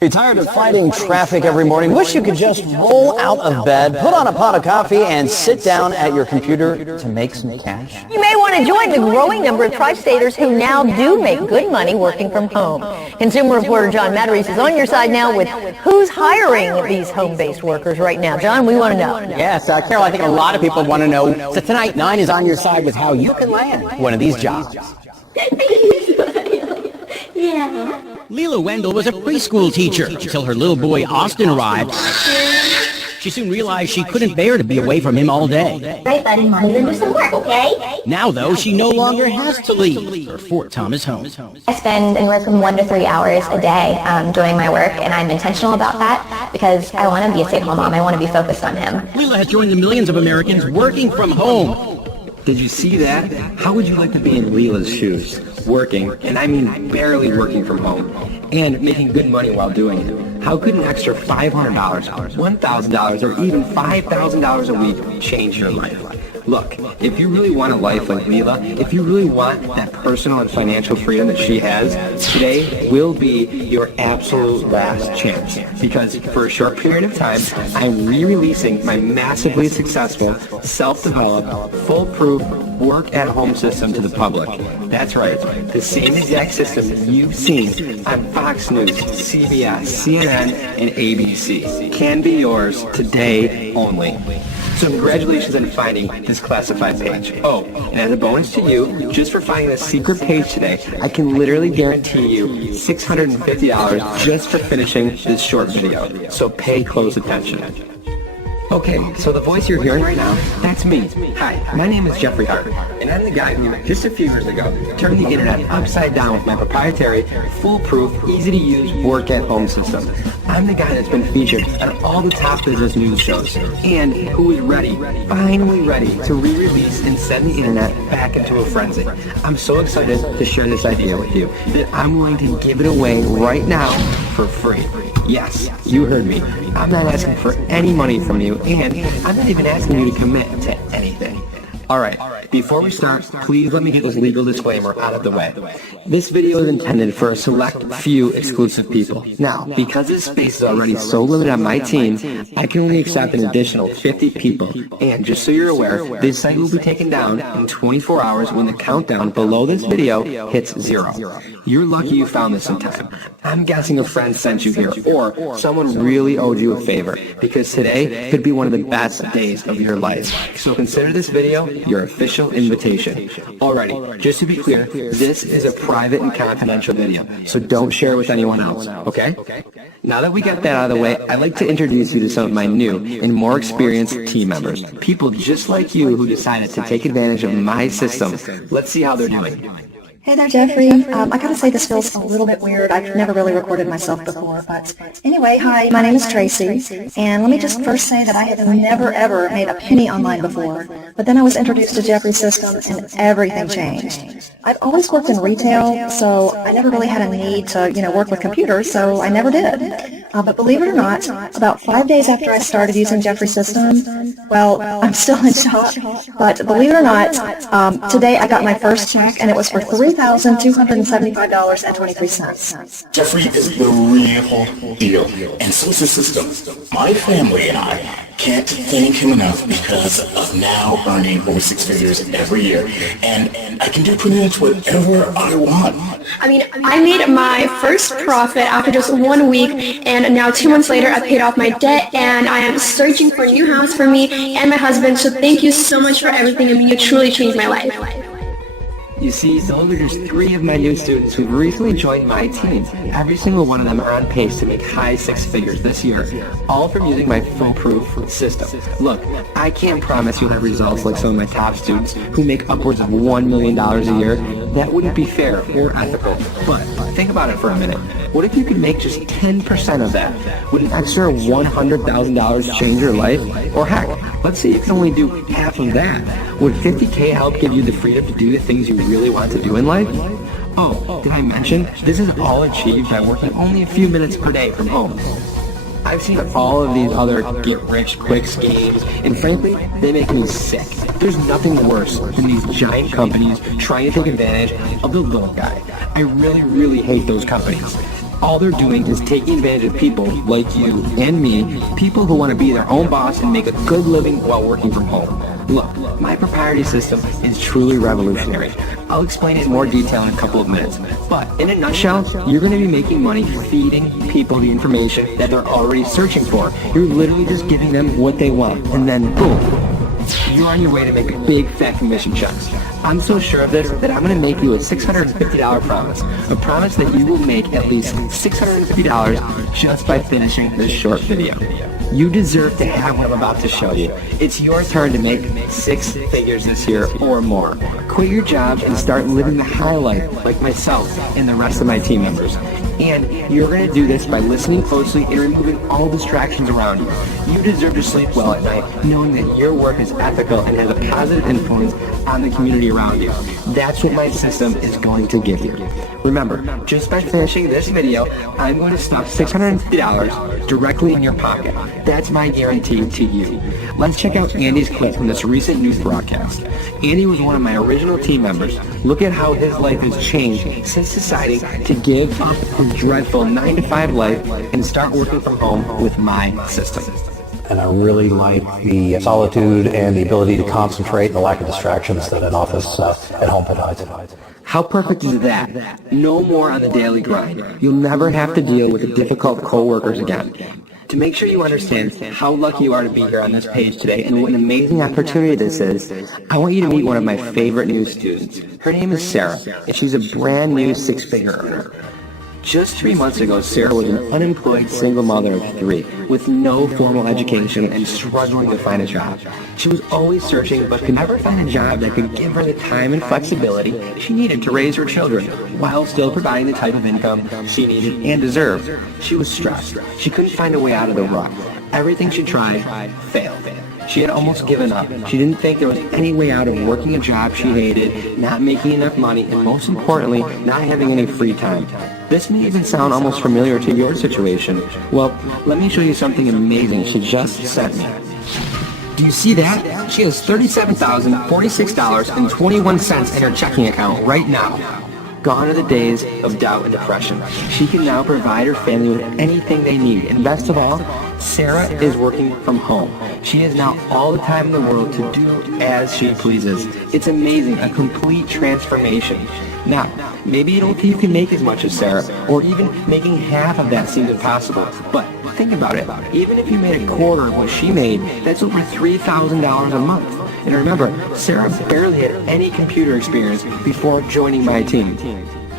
Are you tired of fighting traffic every morning? Wish you could just roll out of bed, put on a pot of coffee, and sit down at your computer to make some cash? You may want to join the growing number of tri-staters who now do make good money working from home. Consumer reporter John Matarese is on your side now with who's hiring these home-based workers right now. John, we want to know. Yes, Carol, I think a lot of people want to know. So tonight, 9 is on your side with how you can land one of these jobs. Yeah. Leela Wendell was a preschool teacher until her little boy Austin arrived. She soon realized she couldn't bear to be away from him all day. Right, buddy, Mommy's gonna do some work, okay? Now, though, she no longer has to leave her Fort Thomas home. I spend anywhere from 1 to 3 hours a day doing my work, and I'm intentional about that because I want to be a stay-at-home mom. I want to be focused on him. Leela has joined the millions of Americans working from home. Did you see that? How would you like to be in Leela's shoes? Working, and I mean barely working from home, and making good money while doing it. How could an extra $500, $1,000, or even $5,000 a week change your life? Look, if you really want a life like Leela, if you really want that personal and financial freedom that she has, today will be your absolute last chance. Because for a short period of time, I'm re-releasing my massively successful, self-developed, foolproof, work-at-home system to the public. That's right, the same exact system you've seen on Fox News, CBS, CNN, and ABC can be yours today only. So congratulations on finding this classified page. Oh, and as a bonus to you, just for finding this secret page today, I can literally guarantee you $650 just for finishing this short video. So pay close attention. Okay, so the voice you're hearing right now, that's me. Hi, my name is Jeffrey Hart, and I'm the guy who, just a few years ago, turned the internet upside down with my proprietary, foolproof, easy-to-use work-at-home system. I'm the guy that's been featured on all the top business news shows, and who is ready, finally ready, to re-release and send the internet back into a frenzy. I'm so excited to share this idea with you that I'm willing to give it away right now for free. Yes, you heard me. I'm not asking for any money from you, and I'm not even asking you to commit to anything. Alright, before we start, please let me get this legal disclaimer out of the way. This video is intended for a select few exclusive people. Now, because this space is already so limited on my team, I can only accept an additional 50 people. And just so you're aware, this site will be taken down in 24 hours when the countdown below this video hits 0. You're lucky you found this in time. I'm guessing a friend sent you here, or someone really owed you a favor, because today could be one of the best days of your life. So consider this video your official invitation. Alrighty, just to be clear, this is a private and confidential video, so don't share it with anyone else, okay? Now that we got that out of the way, I'd like to introduce you to some of my new and more experienced team members. People just like you who decided to take advantage of my system. Let's see how they're doing. Hey there, Jeffrey. I gotta say this feels a little bit weird. I've never really recorded myself before, but anyway, hi, my name is Tracy, and let me just first say that I have never ever made a penny online before, but then I was introduced to Jeffrey's system and everything changed. I've always worked in retail, so I never really had a need to, work with computers, so I never did. But believe it or not, about 5 days after I started using Jeffrey's system, well, I'm still in shock, but believe it or not, today I got my first check, and it was for $3,275.23. Jeffrey is the real deal, and so is his system. My family and I can't thank him enough because of now earning over 6 figures every year, and I can do pretty much whatever I want. I made my first profit after just 1 week, and now 2 months later I paid off my debt, and I am searching for a new house for me and my husband, so thank you so much for everything. You truly changed my life. You see, those are just 3 of my new students who've recently joined my team. Every single one of them are on pace to make high 6 figures this year, all from using my foolproof system. Look, I can't promise you'll have results like some of my top students who make upwards of $1 million a year. That wouldn't be fair or ethical. But think about it for a minute. What if you could make just 10% of that? Would an extra $100,000 change your life? Or heck, let's say you can only do half of that. Would $50K help give you the freedom to do the things you really want to do in life? Oh, did I mention, this is all achieved by working only a few minutes per day from home. I've seen all of these other get-rich-quick schemes, and frankly, they make me sick. There's nothing worse than these giant companies trying to take advantage of the little guy. I really, really hate those companies. All they're doing is taking advantage of people like you and me, people who want to be their own boss and make a good living while working from home. Look, my proprietary system is truly revolutionary. I'll explain it in more detail in a couple of minutes. But in a nutshell, you're going to be making money feeding people the information that they're already searching for. You're literally just giving them what they want, and then boom, you're on your way to make big fat commission checks. I'm so sure of this that I'm going to make you a $650 promise. A promise that you will make at least $650 just by finishing this short video. You deserve to have what I'm about to show you. It's your turn to make 6 figures this year or more. Quit your job and start living the high life like myself and the rest of my team members. And you're going to do this by listening closely and removing all distractions around you. You deserve to sleep well at night knowing that your work is ethical and has a positive influence on the community around you. That's what my system is going to give you. Remember, just by finishing this video, I'm going to stuff $650 directly in your pocket. That's my guarantee to you. Let's check out Andy's clip from this recent news broadcast. Andy was one of my original team members. Look at how his life has changed since deciding to give up his dreadful 9-to-5 life and start working from home with my system. And I really like the solitude and the ability to concentrate and the lack of distractions that an office at home provides. How perfect is that? No more on the daily grind. You'll never have to deal with the difficult coworkers again. To make sure you understand how lucky you are to be here on this page today and what an amazing opportunity this is, I want you to meet one of my favorite new students. Her name is Sarah, and she's a brand new 6-figure earner. Just 3 months ago, Sarah was an unemployed single mother of 3 with no formal education and struggling to find a job. She was always searching but could never find a job that could give her the time and flexibility she needed to raise her children while still providing the type of income she needed and deserved. She was stressed. She couldn't find a way out of the rut. Everything she tried failed. She had almost given up. She didn't think there was any way out of working a job she hated, not making enough money, and most importantly, not having any free time. This may even sound almost familiar to your situation. Well, let me show you something amazing she just sent me. Do you see that? She has $37,046.21 in her checking account right now. Gone are the days of doubt and depression. She can now provide her family with anything they need. And best of all, Sarah is working from home. She has now all the time in the world to do as she pleases. It's amazing, a complete transformation. Now, maybe you don't think you can make as much as Sarah, or even making half of that seems impossible. But think about it. Even if you made a quarter of what she made, that's over $3,000 a month. And remember, Sarah barely had any computer experience before joining my team.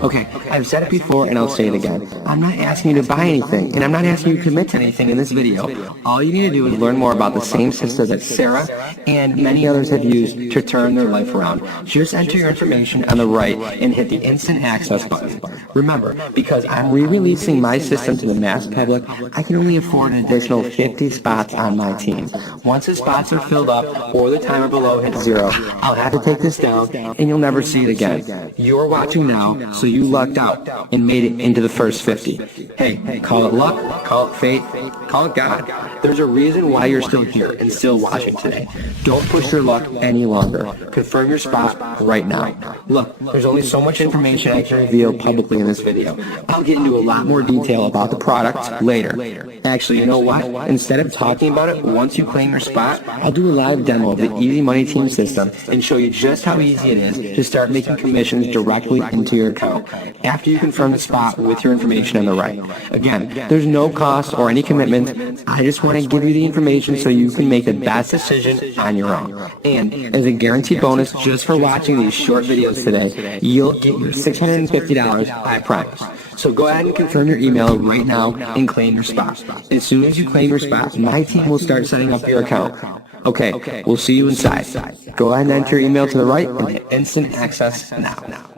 Okay, I've said it before and I'll say it again. I'm not asking you to buy anything, and I'm not asking you to commit to anything in this video. All you need to do is learn more about the same system that Sarah and many others have used to turn their life around. Just enter your information on the right and hit the instant access button. Remember, because I'm re-releasing my system to the mass public, I can only afford an additional 50 spots on my team. Once the spots are filled up or the timer below hits 0, I'll have to take this down and you'll never see it again. You're watching now, so you lucked out and made it into the first 50. Hey, call it luck, call it fate, call it God. There's a reason why you're still here and still watching today. Don't push your luck any longer. Confirm your spot right now. Look, there's only so much information I can reveal publicly in this video. I'll get into a lot more detail about the product later. Actually, you know what? Instead of talking about it once you claim your spot, I'll do a live demo of the Easy Money Team system and show you just how easy it is to start making commissions directly into your account after you confirm the spot with your information on the right. Again, there's no cost or any commitment. I just want to give you the information so you can make the best decision on your own. And as a guaranteed bonus just for watching these short videos today, you'll get your $650, I promise. So go ahead and confirm your email right now and claim your spot. As soon as you claim your spot, my team will start setting up your account. Okay, we'll see you inside. Go ahead and enter your email to the right and hit instant access now.